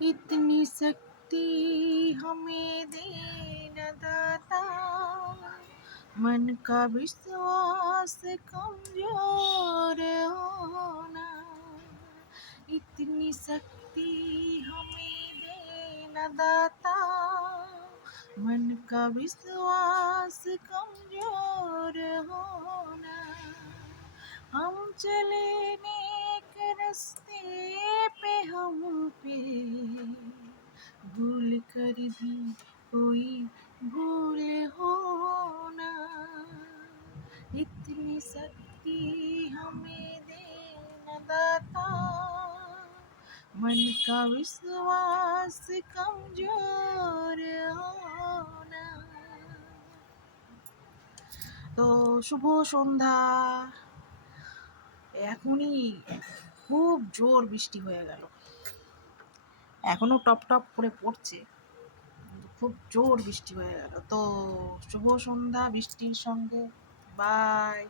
इतनी शक्ति हमें दे न दाता, मन का विश्वास कमजोर होना। इतनी शक्ति हमें दे न दाता, मन का विश्वास कमजोर होना। हम चले नेक रास्ते पे, हम पे भूल कर भी कोई भूल होना। इतनी शक्ति हमें दे न दाता, मन का विश्वास कमजोर होना। তো শুভ সন্ধ্যা। এখনই খুব জোর বৃষ্টি হয়ে গেল, এখনো টপ টপ করে পড়ছে, খুব জোর বৃষ্টি হয়ে গেল। তো শুভ সন্ধ্যা বৃষ্টির সঙ্গে, বাই।